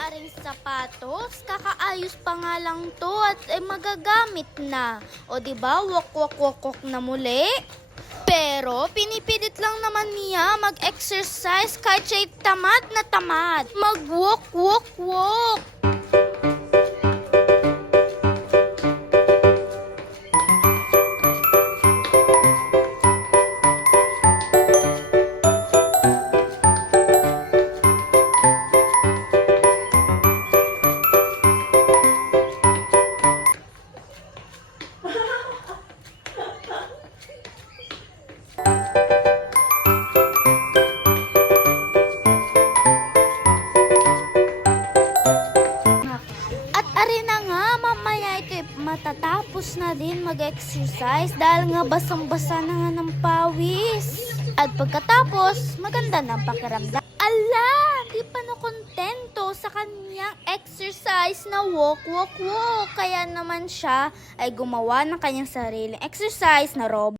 aring sapatos, kakaayos pa nga lang to at magagamit na. O diba, wok na muli. Pero pinipilit lang naman niya mag-exercise kahit siya'y tamad na tamad. Mag-walk. At ari na nga, mamaya ito matatapos na din mag-exercise dahil nga basang-basa na nga ng pawis. At pagkatapos, maganda na ang pakiramdam. Ala, di pa na kontento sa kanyang exercise na walk. Kaya naman siya ay gumawa ng kanyang sariling exercise na robot.